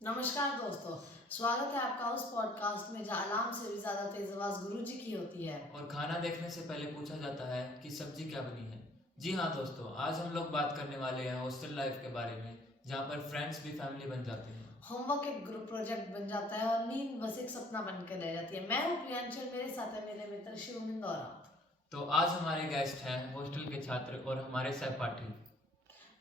नमस्कार दोस्तों। स्वागत है आपका उस पॉडकास्ट में जहाँ अलार्म से भी ज्यादा तेज आवाज गुरुजी की होती है। और खाना देखने से पहले पूछा जाता है कि सब्जी क्या बनी है। जी हाँ दोस्तों, आज हम लोग बात करने वाले हैं हॉस्टल लाइफ के बारे में, जहाँ पर फ्रेंड्स भी फैमिली बन जाते हैं। होमवर्क एक ग्रुप प्रोजेक्ट बन जाता है और नींद बस एक सपना बनकर रह जाती है। मैं हूँ प्रियांशल, मेरे साथ है मेरे मित्र शिवमिंद और आप, तो आज हमारे गेस्ट हैं हॉस्टल के छात्र और हमारे सहपाठी,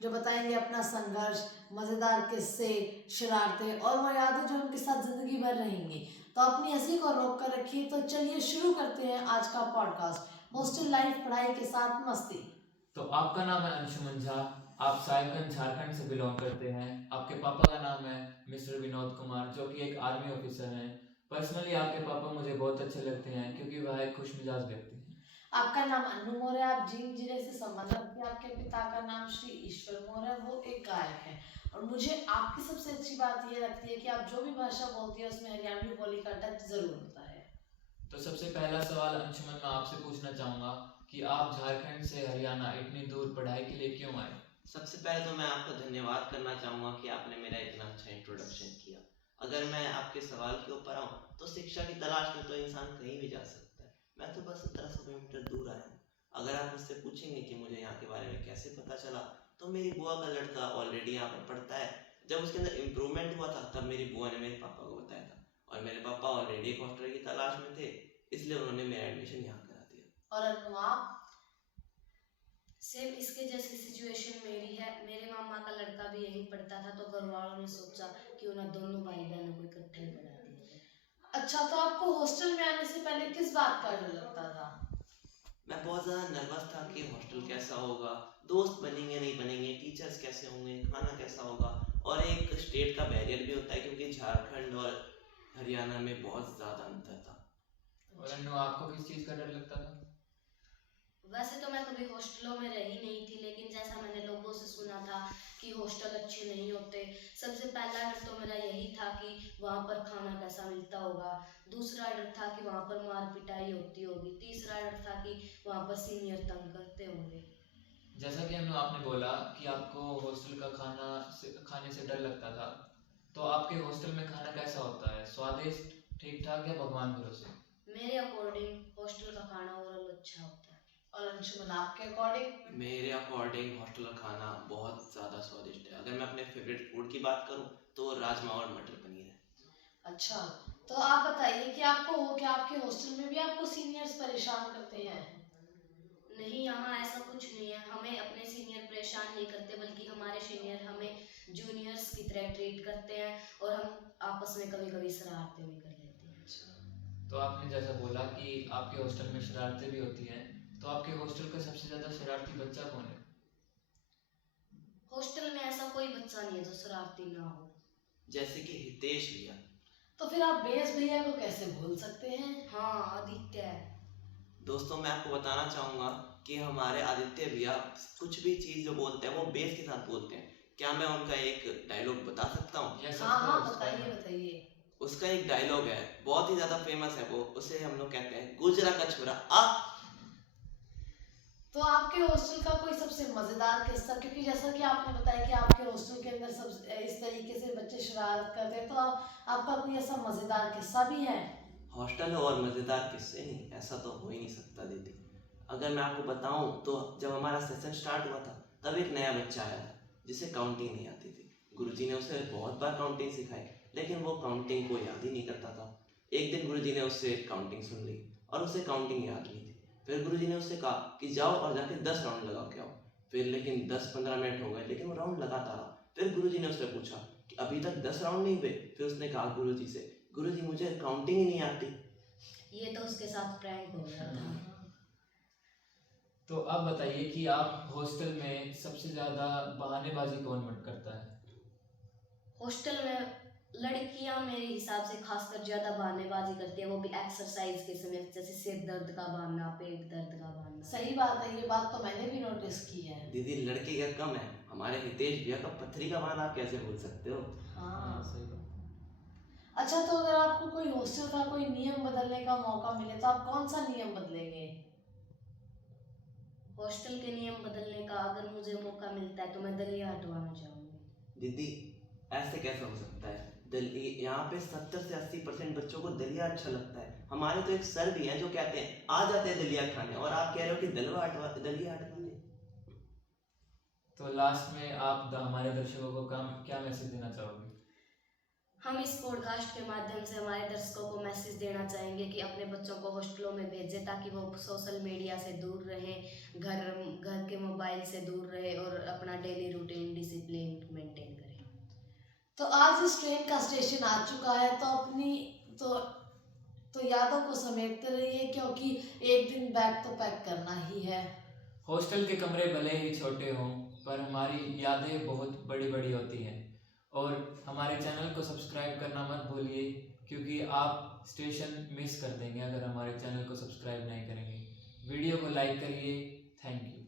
जो बताएंगे अपना संघर्ष, मजेदार किस्से, शरारतें और वो यादें जो उनके साथ जिंदगी भर रहेंगी। तो अपनी हंसी को रोक कर रखिए। तो चलिए शुरू करते हैं आज का पॉडकास्ट, हॉस्टल लाइफ पढ़ाई के साथ मस्ती। तो आपका नाम है अंशुमन झा। आप साहिबगंज झारखंड से बिलोंग करते हैं। आपके पापा का नाम है मिस्टर विनोद कुमार, जो कि एक आर्मी ऑफिसर हैं। पर्सनली आपके पापा मुझे बहुत अच्छे लगते हैं क्योंकि वह एक खुशमिजाज व्यक्ति हैं। आपका नाम अन्नू मौर्य है, आप जींद जिले से संबंध रखते हैं। आपके पिता का नाम श्री ईश्वर मौर्य, वो एक गायक है। और मुझे आपकी सबसे अच्छी बात ये लगती है कि आप जो भी भाषा बोलती है उसमें हरियाणवी बोली का टच जरूर होता है। तो सबसे पहला सवाल अंशुमन, मैं आपसे पूछना चाहूँगा कि आप झारखंड से हरियाणा इतनी दूर पढ़ाई के लिए क्यों आए? सबसे पहले तो मैं आपका धन्यवाद करना चाहूँगा कि आपने मेरा इतना अच्छा इंट्रोडक्शन किया। अगर मैं आपके सवाल के ऊपर आऊँ तो शिक्षा की तलाश में तो इंसान कहीं भी जा सकता है। मैं तो बस 1700 किलोमीटर दूर आया हूँ। अगर आप मुझसे पूछेंगे कि मुझे यहाँ के बारे में कैसे पता चला, तो मेरी बुआ का लड़का ऑलरेडी यहाँ पर पढ़ता है। जब उसके अंदर इम्प्रूवमेंट हुआ था तब मेरी बुआ ने मेरे पापा को बताया था, और मेरे पापा ऑलरेडी एक हॉस्टल की तलाश में थे, इसलिए उन्होंने मेरा एडमिशन यहाँ करा दिया। और अन्नू आप? सेम इसके जैसी सिचुएशन मेरी है। मेरे मामा का लड़का भी यहीं पढ़ता था, तो घर वालों ने सोचा कि उन्हें दोनों भाई बहनों को इकट्ठे ही पढ़ा दिया। अच्छा, तो आपको हॉस्टल में आने से पहले किस बात का डर लगता था? मैं बहुत ज़्यादा नर्वस था कि हॉस्टल कैसा होगा, दोस्त बनेंगे नहीं बनेंगे, टीचर्स कैसे होंगे, खाना कैसा होगा, और एक स्टेट का बैरियर भी होता है क्योंकि झारखंड और हरियाणा में बहुत ज़्यादा अंतर था। और अन्नू, आपको किस चीज़ का डर लगता था? वैसे तो मैं कभी हॉस्टलों में रही नहीं थी, लेकिन जैसा मैंने लोगों से सुना था कि हॉस्टल अच्छे नहीं होते। सबसे पहला डर तो मेरा यही था कि वहाँ पर खाना कैसा मिलता होगा। दूसरा डर था कि वहाँ पर मार पिटाई होती होगी। तीसरा डर था कि वहाँ पर सीनियर तंग करते होंगे। जैसा कि अन्नू आपने बोला कि आपको हॉस्टल का खाने से डर लगता था, तो आपके हॉस्टल में खाना कैसा होता है? स्वादिष्ट, ठीक ठाक, या भगवान भरोसे? मेरे अकॉर्डिंग हॉस्टल का खाना ओवरऑल अच्छा होता है। और अंशुमन आपके अकॉर्डिंग? मेरे अकॉर्डिंग हॉस्टल का खाना बहुत ज़्यादा स्वादिष्ट है। अगर मैं अपने फेवरेट फूड की बात करूँ तो राजमा और मटर पनीर है। अच्छा, तो आप बताइए कि आपको हो क्या आपके हॉस्टल में भी आपको सीनियर्स परेशान करते हैं? नहीं, यहाँ ऐसा कुछ नहीं है। हमें अपने सीनियर परेशान नहीं करते, बल्कि हमारे सीनियर हमें जूनियर्स की तरह ट्रीट करते हैं, और हम आपस में कभी कभी शरारतें भी कर लेते हैं। तो आपने जैसा बोला कि आपके हॉस्टल में शरारतें भी होती हैं, तो आपके हॉस्टल का सबसे ज़्यादा शरारती बच्चा कौन है? हॉस्टल में ऐसा कोई बच्चा नहीं है जो शरारती ना हो। जैसे कि हितेश भैया। तो फिर आप बेस भैया को कैसे भूल सकते हैं? हाँ, आदित्य है। दोस्तों, मैं आपको बताना चाहूँगा कि हमारे आदित्य भैया कुछ भी चीज़ जो बोलते हैं वो बेस के साथ बोलते हैं। क्या मैं उनका एक डायलॉग बता सकता हूँ? Yes, of हाँ हाँ, course, why बताइए not? बताइए। उसका एक डायलॉग है, बहुत ही ज़्यादा फेमस है वो। उसे हम लोग कहते हैं, गुजरा का छुरा आ। तो आपके हॉस्टल का कोई सबसे मजेदार किस्सा, क्योंकि जैसा कि आपने बताया कि आपके हॉस्टल के अंदर सब इस तरीके से बच्चे शरारत करते हैं, तो आपका कोई ऐसा मजेदार किस्सा भी है? हॉस्टल और मज़ेदार किस्से नहीं, ऐसा तो हो ही नहीं सकता दीदी। अगर मैं आपको बताऊं तो जब हमारा सेशन स्टार्ट हुआ था तब एक नया बच्चा आया था जिसे काउंटिंग नहीं आती थी। गुरुजी ने उसे बहुत बार काउंटिंग सिखाई, लेकिन वो काउंटिंग को याद ही नहीं करता था। एक दिन गुरुजी ने उससे काउंटिंग सुन ली और उसे काउंटिंग याद नहीं थी। फिर गुरुजी ने उससे कहा कि जाओ और जाके 10 राउंड लगा के आओ। फिर लेकिन 10-15 मिनट हो गए, लेकिन वो राउंड लगाता रहा। फिर गुरुजी ने उससे पूछा कि अभी तक 10 राउंड नहीं हुए। फिर उसने कहा गुरुजी से, गुरुजी मुझे काउंटिंग ही नहीं आती। ये तो उसके साथ प्रैंक हो गया था। तो अब बताइए कि आप हॉस्टल में सबसे ज़्यादा बहानेबाजी कौन मत करता है? हॉस्टल में लड़कियां मेरे हिसाब से खासकर ज्यादा बहानेबाजी करती है, वो भी एक्सरसाइज के समय, जैसे सिर दर्द का बहाना, पेट दर्द का बहाना। सही बात है, ये बात तो मैंने भी नोटिस की है। दीदी, लड़के क्या कम है, हमारे हितेश भैया का पथरी का बहाना आप कैसे भूल सकते हो? हाँ। सही बात। अच्छा, तो अगर आपको कोई हॉस्टल का कोई नियम बदलने का मौका मिले तो आप कौन सा नियम बदलेंगे? हॉस्टल के नियम बदलने का अगर मुझे मौका मिलता है तो मैं दलिया हटवाना चाहूंगी। दीदी, ऐसे कैसे हो सकता है? यहाँ पे 70 से 80% बच्चों को दलिया अच्छा लगता है। हमारे तो एक सर भी हैं जो कहते हैं आ जाते हैं दलिया खाने, और आप कह रहे हो कि दलिया हटवाने। तो लास्ट में आप हमारे दर्शकों को क्या मैसेज देना चाहोगे? हम इस पॉडकास्ट के माध्यम से हमारे दर्शकों को मैसेज देना चाहेंगे कि अपने बच्चों को हॉस्टलों में भेजें ताकि वो सोशल मीडिया से दूर रहें, घर के मोबाइल से दूर रहे और अपना डेली रूटीन डिसिप्लिन मेंटेन करें। तो आज इस ट्रेन का स्टेशन आ चुका है, तो अपनी तो यादों को समेटते रहिए, क्योंकि एक दिन बैग तो पैक करना ही है। हॉस्टल के कमरे भले ही छोटे हों, पर हमारी यादें बहुत बड़ी बड़ी होती हैं। और हमारे चैनल को सब्सक्राइब करना मत भूलिए, क्योंकि आप स्टेशन मिस कर देंगे अगर हमारे चैनल को सब्सक्राइब नहीं करेंगे। वीडियो को लाइक करिए। Thank you.